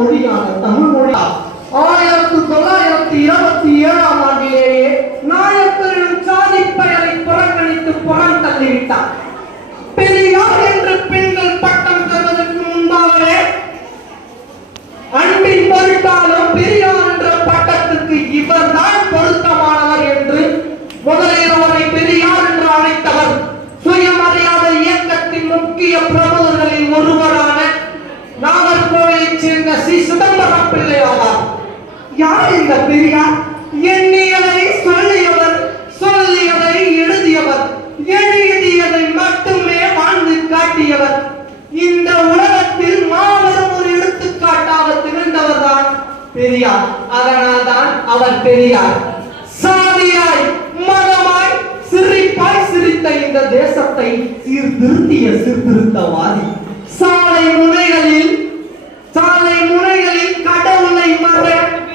மொழியான தமிழ் மொழி 1927ஆம் ஆண்டிலேயே நாயக்கரின் சாதி பெயரை புறக்கணித்து புறம் தள்ளிவிட்டார். பெரியார் என்று பெண்கள் பட்டம் தருவதற்கு முன்பாகவே அன்பின் பொருட்டாலும் பெரியார் என்ற பட்டத்துக்கு இவர்தான் பொருத்தமானவர் என்று முதலில் அவரை பெரியார் என்று அழைத்தவர் சுயமரியாதை இயக்கத்தின் முக்கிய பிரமுகர்களில் ஒருவரான நாகர்கோவிலைச் சேர்ந்த சி. சிதம்பரம் பிள்ளை ஆவார். யார் இந்த பெரியார்? எண்ணியதை சொல்லியவர், சொல்லியதை எழுதியவர், எழுதியதை மட்டுமே வாழ்ந்து காட்டியவர். இந்த உலகத்தில் மாபெரும் ஒரு எடுத்துக்காட்டாக திகழ்ந்தவர் தான் பெரியார். அதனால் தான் அவர் பெரியார். சாதியாய் மதமாய் சிரிப்பாய் சிரித்த இந்த தேசத்தை சீர்திருத்திய சீர்திருத்தவாதி. சாலை முனைகளில் கடவுளை மற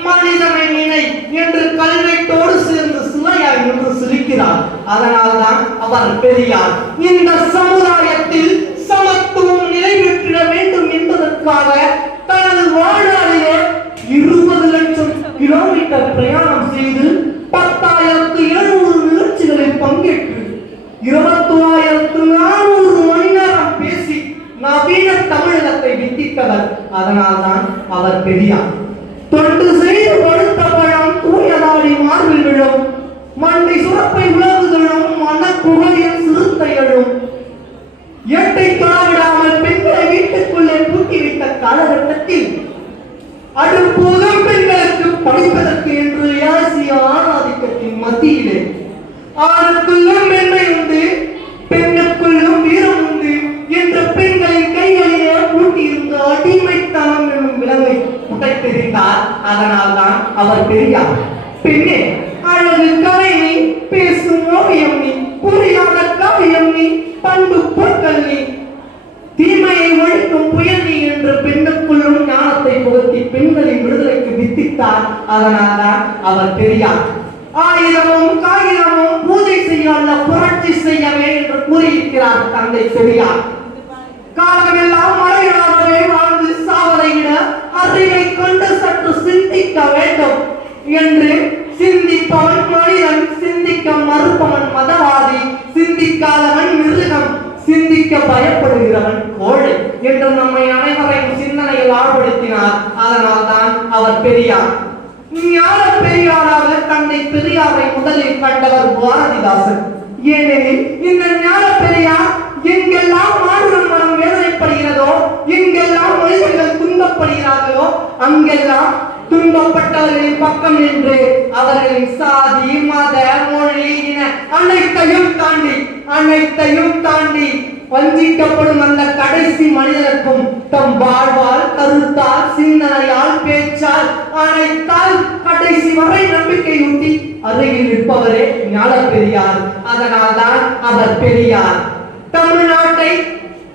மனிதனை நினை என்று கல்வெட்டோடு சேர்ந்து சுமையாய் நின்று சிரிக்கிறார். அதனால் தான் அவர் பெரியார். இந்த சமுதாயத்தில் சமத்துவம் நிலைபெற்றிட வேண்டும் என்பதற்காக தனது வாழ்நாளிலே 20 லட்சம் கிலோமீட்டர் பிரயாணம் செய்து 10,700 நிகழ்ச்சிகளில் பங்கேற்று 21,400 மணி நேரம் பேசி நவீன தமிழகத்தை வித்திட்டவர். அதனால் தான் அவர் பெரியார். தொண்டு செய்து படுத்த பழம் தூயதாடி மார்பில் விழும், மண்டை சுரப்பை உலகுகளும் மனக்குகையில் சிறுத்தைகளும் எட்டை தொழவிடாமல் பெண்களை வீட்டுக்குள்ளே பூட்டிவிட்ட காலகட்டத்தில் அடுப்போதும் பெண்களுக்கு படிப்பதற்கு என்று யாசிய ஆணாதிக்கத்தின் மத்தியிலே ஆணுக்குள்ளும் பெண்மை உண்டு, பெண்ணுக்குள்ளும் வீரம் உண்டு என்ற பெண்களின் கைகளிலே பூட்டியிருந்த அடிமைத்தனம் என்னும் விலங்கை உடைத்தெறிந்தார். அதனால் தான் அவர் பெரியார். பெண்ணே, அழகு கலை நீ, பேசும் ஓவியம் நீ, புரியாத காவியம் நீ, பண்பு பொருட்கள் நீ, தீமையை ஒழிக்கும் புயல் நீ என்று பெண்ணுக்குள்ளும் ஞானத்தை புகழ்த்தி பெண்களின் விடுதலைக்கு வித்தித்தார். அதனால் தான் அவர் பெரியார். ஆயுதமும் காகிதமும் பூஜை செய்ய அல்ல, புரட்சி செய்யவே என்று கூறியிருக்கிறார் தந்தை பெரியார். காலமெல்லாம் மழையாகவே வாழ்ந்து சாவதை விட அறிவை கொண்டு சற்று சிந்திக்க வேண்டும் என்று சிந்திப்பவன் மனிதன், சிந்திக்க மறுப்பவன் மதவாதி, சிந்திக்காதவன் மிருகம், சிந்திக்க பயப்படுகிறவன் கோழை என்று நம்மை அனைவரையும் சிந்தனையில் ஆழ்படுத்தினார். அதனால் தான் அவர் பெரியார். ஞான பெரியாராக தந்தை பெரியாரை முதலில் கண்டவர் பாரதிதாசன். ஏனெனில் இந்த ஞான பெரியார் எங்கெல்லாம் மாணவன் மனம் வேதனைப்படுகிறதோ, எங்கெல்லாம் மனிதர்கள் துன்பப்படுகிறார்களோ அங்கெல்லாம் துன்பப்பட்டவர்களின் பக்கம் நின்று அவர்களின் சாதி மத மொழி இன அனைத்தையும் தாண்டி வஞ்சிக்கப்படும் அந்த கடைசி மனிதனுக்கும் தம் வாழ்வால், கருத்தால், சிந்தனையால், பேச்சால், அனைத்தால் கடைசி வரை நம்பிக்கையூட்டி அருகில் நிற்பவரே ஞான பெரியார். அதனால் தான் அவர் பெரியார்.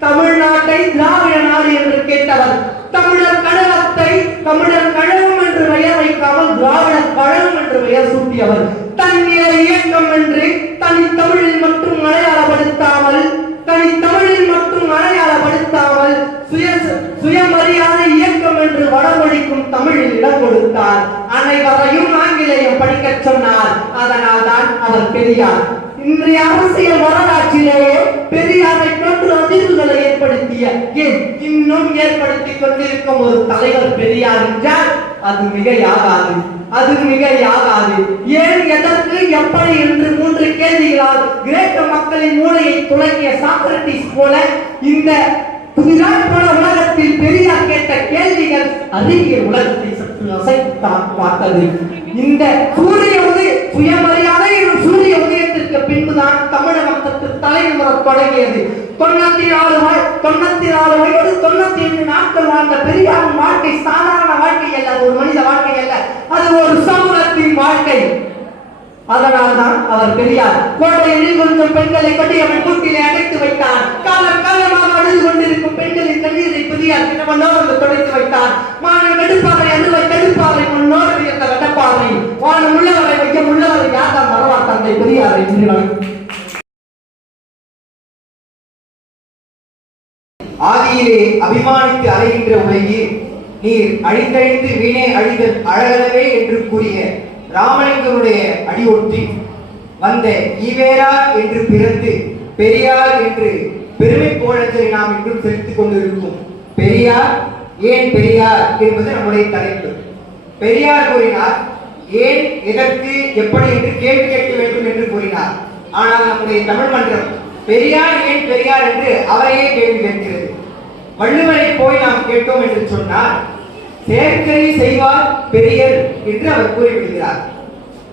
தமிழ்நாட்டை திராவிட நாடு என்று கேட்டவர். தமிழர் கழகத்தை தமிழர் கழகம் என்று பெயர் வைக்காமல் திராவிட கழகம் என்று பெயர் சூட்டியவர். தன்னிலை இயக்கம் என்று தனித்தமிழில் மட்டும் அடையாளப்படுத்தாமல் சுயமரியாதை இயக்கம் என்று வடமொழிக்கும் தமிழில் இடம் கொடுத்தார். அனைவரையும் ஆங்கிலேயம் படிக்கச் சொன்னார். அதனால் தான் அவர் பெரியார். இன்றைய அரசியல் வரலாற்றிலேயே பெரியாரை கொண்டு அதிர்வுகளை ஏற்படுத்திய, இன்னும் ஏற்படுத்திக் கொண்டிருக்கும் ஒரு தலைவர் பெரியார் என்றால் அது மிகையாகாது. ஏன், எதற்கு, எப்படி என்று 3 கேள்விகளால் கிரேக்க மக்களின் மூளையை துளைக்கிய சாக்ரட்டிஸ் போல இந்த உலகத்தில் பெரியார் கேட்ட கேள்விகள் அறிவியல் உலகத்தை சற்று அசைத்தான் பார்த்தது. இந்த சுயமரியாதை சூரிய உதயத்திற்கு பின்புதான் தமிழக மக்களுக்கு தலைமுறை தொடங்கியது. 94 வயது 98 நாட்கள் வாழ்ந்த பெரியாரின் வாழ்க்கை சாதாரண வாழ்க்கை அல்ல, அது ஒரு மனித வாழ்க்கை அல்ல, அது ஒரு சமூகத்தின் வாழ்க்கை. அதனால் தான் அவர் பெரியார். கோட்டையில் கொஞ்சம் பெண்களை கட்டி அவன் கூட்டிலே அடைத்து வைத்தார். காலமாக அழுது கொண்டிருக்கும் பெண்களின் கண்ணீரை பெரியார் முன்னோடு துடைத்து வைத்தார். மாணவன் கடுப்பாறை அழுவை கடுப்பாறை முன்னோடு உயர்ந்த வெட்டப்பாறை வாழும் உள்ளவரை வைக்க உள்ளவரை யார்தான் மறவார் தந்தை பெரியாரை. ஆதியிலே அபிமானித்து அலைகின்ற உலகில் நீர் அழிந்தழிந்து வீணே அழிதல் அழகலவே என்று கூறிய ராமலிங்கனுடைய அடியொற்றி வந்த ஈவேரா என்று பிறந்து பெரியார் என்று பெருமை போலத்தை நாம் இன்றும் செலுத்திக் கொண்டிருக்கும். பெரியார் ஏன் பெரியார் என்பது நம்முடைய தலைப்பு. பெரியார் கூறினார் ஏன், எதற்கு, எப்படி என்று கேள்வி கேட்க வேண்டும் என்று கூறினார். ஆனால் நம்முடைய தமிழ் மன்றம் பெரியார் ஏன் பெரியார் என்று அவரையே கேள்வி கேட்கிறது. வள்ளுவரை போய் நாம் கேட்டோம் என்று சொன்னால் செயற்கை செய்வார் பெரியர் என்று அவர் கூறிவிடுகிறார்.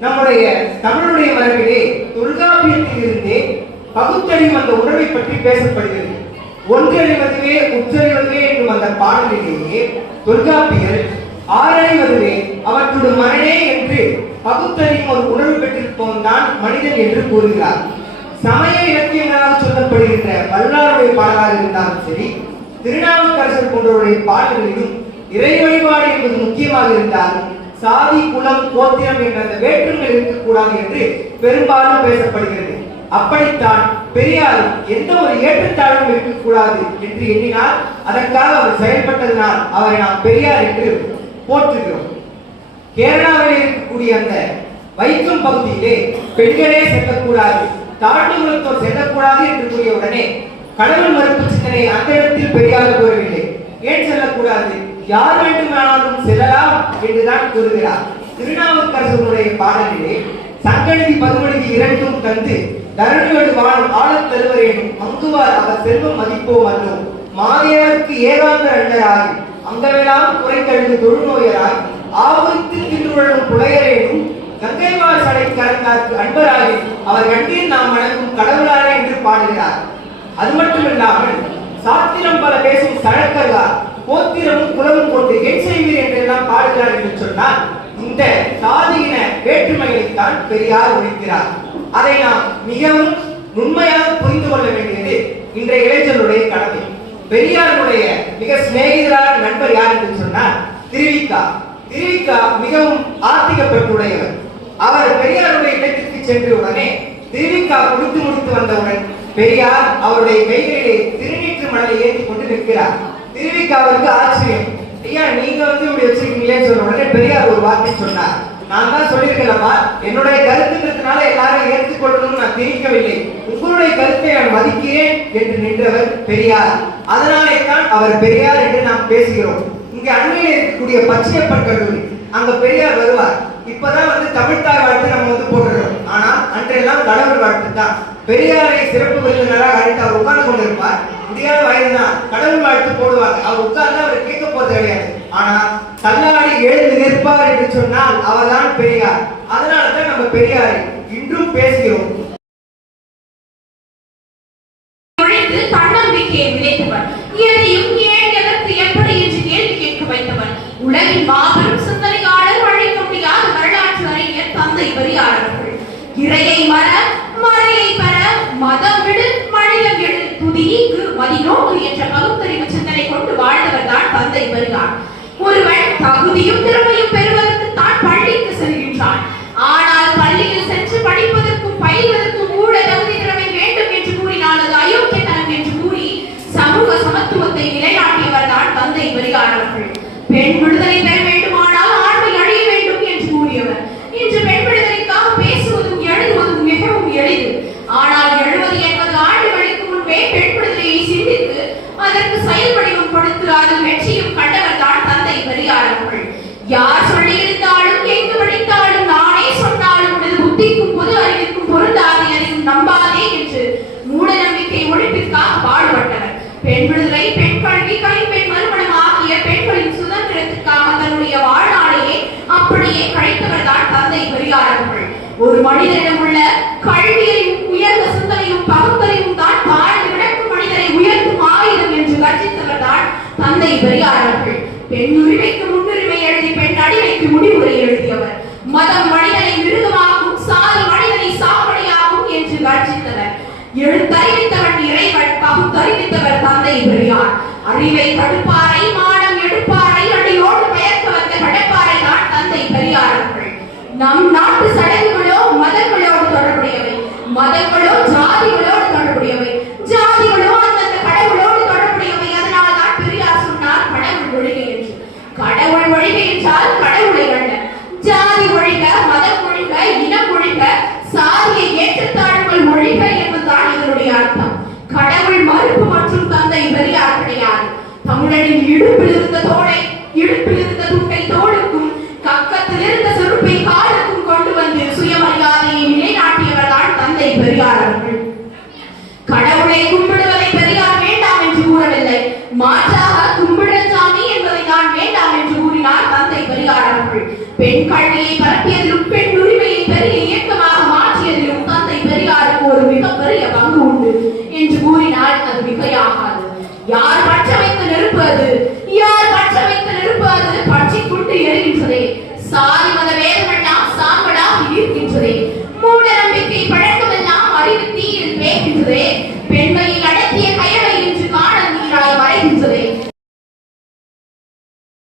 நம்முடைய தமிழுடைய மரபிலே தொல்காப்பியத்தில் இருந்தே பகுத்தறிவு அந்த உணர்வை பற்றி பேசப்படுகிறது. ஒன்றறிவதுவே உற்றறிவதுவே என்னும் அந்த பாடலிலேயே தொல்காப்பியர் ஆறறிவதுவே அவற்றுடைய மனநே என்று பகுத்தறிவும் ஒரு உணர்வு பெற்றிருப்பவன் தான் மனிதன் என்று கூறுகிறார். சமய இலக்கியங்களாக சொல்லப்படுகின்ற வல்லாருடைய பாடலாக இருந்தாலும் சரி, திருநாவுக்கரசர் போன்றவருடைய பாடல்களிலும் இறை வழிபாடு என்பது முக்கியமாக இருந்தாலும் சாதி, குலம், கோத்திரம் என்ற அந்த வேற்றுமை இருக்கக்கூடாது என்று பெரும்பாலும் பேசப்படுகிறது. அப்படித்தான் பெரியார் எந்த ஒரு ஏற்றத்தாழ்வும் இருக்கக்கூடாது என்று எண்ணினால் அதற்காக அவர் செயல்பட்டதனால் அவரை நாம் பெரியார் என்று போற்றுகிறோம். கேரளாவில் இருக்கக்கூடிய அந்த வைக்கம் பகுதியிலே பெண்களே செல்லக்கூடாது, தாழ்ந்து குலத்தோர் செல்லக்கூடாது என்று கூறிய உடனே கடவுள் மறுப்பு சிந்தனை அந்த இடத்தில் பெரியார் கூறவில்லை. ஏன் செல்லக்கூடாது, யார் வேண்டுமானாலும் செல்லலாம் என்றுதான் கூறுகிறார். திருநாவுக்கரசருடைய பாடலிலே சங்கநிதி பதுமநிதி இரண்டும் தந்து தரணியோடு வாழும் ஆழத் தருவரேனும் அங்குவார் அவர் செல்வம் மதிப்போம் அல்லோம் மாதியவருக்கு ஏகாந்த அண்டராகி அங்கவெல்லாம் குறைக்கழுது தொழுநோயராய் ஆபத்து தின்றுவழும் புலையரேனும் கங்கைவார் சடை கரந்தார்க்கு அன்பராகி அவர் கண்டீர் நாம் வணங்கும் கடவுளாரே என்று பாடுகிறார். அது மட்டுமில்லாமல் சாத்திரம் பல பேசும் சழக்கர்கார் கோத்திரமும் குலமும் கொண்டு என் செய்வீர் என்றெல்லாம் பாடுகிறார் என்று சொன்னால் இந்த சாதியின வேற்றுமைகளைத்தான் பெரியார் ஒழிக்கிறார். அதை நாம் மிகவும் உண்மையாக புரிந்து கொள்ள வேண்டியது இன்றைய இளைஞர்களுடைய கடமை. பெரியாருடைய மிக சிநேகிதரான நண்பர் யார் என்று சொன்னால் திருவிக்கா. திருவிக்கா மிகவும் ஆர்த்திகப்பட்டுடையவர். அவர் பெரியாருடைய இடத்திற்கு சென்ற உடனே திருவிக்கா குடித்து முடித்து வந்தவுடன் பெரியார் அவருடைய கைகளிலே திருநீற்று மணலை ஏற்றி கொண்டு நிற்கிறார். திருவிக்காவிற்கு ஆச்சரியம், ஐயா நீங்க இப்படி வச்சிருக்கீங்களே சொன்ன உடனே பெரியார் ஒரு வார்த்தை சொன்னார். நான் தான் சொல்லியிருக்கேன்ப்பா, என்னுடைய கருத்துக்கிறதுனால எல்லாரும் ஏற்றுக்கொள்ளணும்னு நான் திணிக்கவில்லை, உங்களுடைய கருத்தை நான் மதிக்கிறேன் என்று நின்றவர் பெரியார். அதனாலே தான் அவர் பெரியார் என்று நாம் பேசுகிறோம். இங்க அண்மையில் இருக்கக்கூடிய பச்சையப்பன் கல்லூரி, அங்க பெரியார் வருவார். இப்பதான் தமிழ்தாய் வாழ்த்து நம்ம போடுறோம். ஆனா அன்றெல்லாம் கடவுள் வாழ்த்து தான். பெரியாரை சிறப்பு விருந்தினராக அழைத்து அவர் உட்கார்ந்து கொண்டிருப்பார். முடியாத வயதுதான் கடவுள் வாழ்த்து போடுவாங்க. அவர் உட்கார்ந்து அவர் கேட்க போறது கிடையாது. ஆனா தள்ளாடி எழுந்து நிற்பார் என்று சொன்னால் அவர்தான் பெரியார். அதனாலதான் நம்ம பெரியாரை இன்றும் பேசுகிறோம். தன்னம்பிக்கையை விதைத்தவர், எதையும் ஏன் எதற்கு எப்படி என்று கேள்வி கேட்க வைத்தவர், உலகின் மாபெரும் சிந்தனையாளர், அழைக்க முடியாத வரலாற்று அறிஞர் தந்தை பெரியார் அவர்கள். இறையை மர மறையை பெற மதம் விடு மனிதம் எடு துதிக்கு மதிநோக்கு என்ற பகுத்தறிவு சிந்தனை கொண்டு வாழ்ந்தவர் தான் தந்தை பெரியார். ஒருவன் தகுதியும் திறமையும் பெறுவதற்கு தான் பள்ளிக்கு செல்கின்றான். ஆனால் பள்ளியில் சென்று படிப்பதற்கும் பயில்வதற்கும் கூட தகுதி திறமை வேண்டும் என்று கூறினால் அது அயோக்கியத்தனம் என்று கூறி சமூக சமத்துவத்தை நிலைநாட்டியவர் தான் தந்தை பெரியார் அவர்கள். பெண் விடுதலை பெற வேண்டுமானால் ஆண்மை அழிய வேண்டும் என்று கூறியவர். இன்று பெண் விடுதலைக்காக பேசுவதும் எழுதுவதும் மிகவும் எளிது. ஆனால் 70-80 ஆண்டுகளுக்கு முன்பே பெண் விடுதலையை சிந்தித்து அதற்கு செயல் வடிவம் கொடுத்து அதில் வெற்றியும் கண்டவர் தான் தந்தை பெரியார் அவர்கள். யார் சொல்லியிருந்தாலும் எங்கு படித்தாலும் நானே சொன்னாலும் உனது புத்திக்கும் பொது அறிவிற்கும் பொருந்தாது, எதையும் நம்பாதே என்று மூட நம்பிக்கை ஒழிப்பிற்காக பாடுபட்டவர். பெண் விடுதலை, பெண் கல்வி, கைப்பெண் மறுமணம் ஆகிய பெண்களின் சுதந்திரத்திற்காக தன்னுடைய வாழ்நாளையே அப்படியே கழித்தவர் தான் தந்தை பெரியார் அவர்கள். ஒரு மனிதனிடம் உள்ள கல்வியையும் உயர்ந்த சிந்தனையும் பகுத்தறிவும் தான் பாரதி விளக்கும் மனிதரை உயர்த்தும் ஆயுதம் என்று கர்ஜித்தவர் தான் தந்தை பெரியார் அவர்கள். பெண் உரிமைக்கு முன்னுரிமை எழுதி பெண் அடிமைக்கு முடிவுரை எழுதியவர். மதம் மனிதனை மிருகமாகும், சாதி மனிதனை சாவடியாகும் என்று கர்ஜித்தவர். எழுத்தறிவித்தவன் இறைவன், பகுத்தறிவித்தவர் தந்தை பெரியார். அறிவை தடுப்பாரை, மானம் எடுப்பாரை, அடியோடு பெயர்க்க வந்த கடப்பாரை தான் தந்தை பெரியார் அவர்கள். நம் நாட்டு சடங்குகளோ மதங்களோடு தொடர்புடையவை, மதங்களோ ஜாதிகளோடு தொடர்புடையவை, ஜாதிகளோ அந்தந்த கடவுளோடு தொடர்புடையவை. அதனால் தான் பெரியார் சொன்னார் கடவுள் ஒழிகை என்று. என்றால் கடவுளை அல்ல. ஜாதி ஒழிக, மதம் ஒழிக, இனம் ஒழிக, சாதிய ஏற்றத்தாழ்வுகள் ஒழிக என்பதுதான் இதனுடைய அர்த்தம். கடவுள் மறுப்பு மற்றும் தந்தை பெரியார் கிடையாது. தமிழனின் இடுப்பில் இருந்த தோளை, இடுப்பில் இருந்த துட்டை தோளுக்கும், கக்கத்தில் இருந்த செருப்பை காலுக்கும் கொண்டு வந்து சுயமரியாதையை நிலைநாட்டியவர் தான் தந்தை பெரியார் அவர்கள். கடவுளை கும்பிடுவதை பெரியார் வேண்டாம் என்று கூறவில்லை, மாற்றாக கும்பிடசாமி என்பதை தான் வேண்டாம் என்று கூறினார் தந்தை பெரியார் அவர்கள். பெண் கல்வியை பரப்பியதிலும் பெண் உரிமையை பெரிய இயக்கமாக மாற்றியதிலும் தந்தை பெரியாருக்கு ஒரு மிகப்பெரிய பங்கு உண்டு என்று கூறினால் அது மிகையாகாது. யார் பற்ற வைத்து நெருப்பு அது, யார் பற்ற வைத்து நெருப்பு அது பற்றிக் கொண்டு எரிகின்றதே. சாதி மத வேதமெல்லாம் சாம்பலாக இருக்கின்றதே.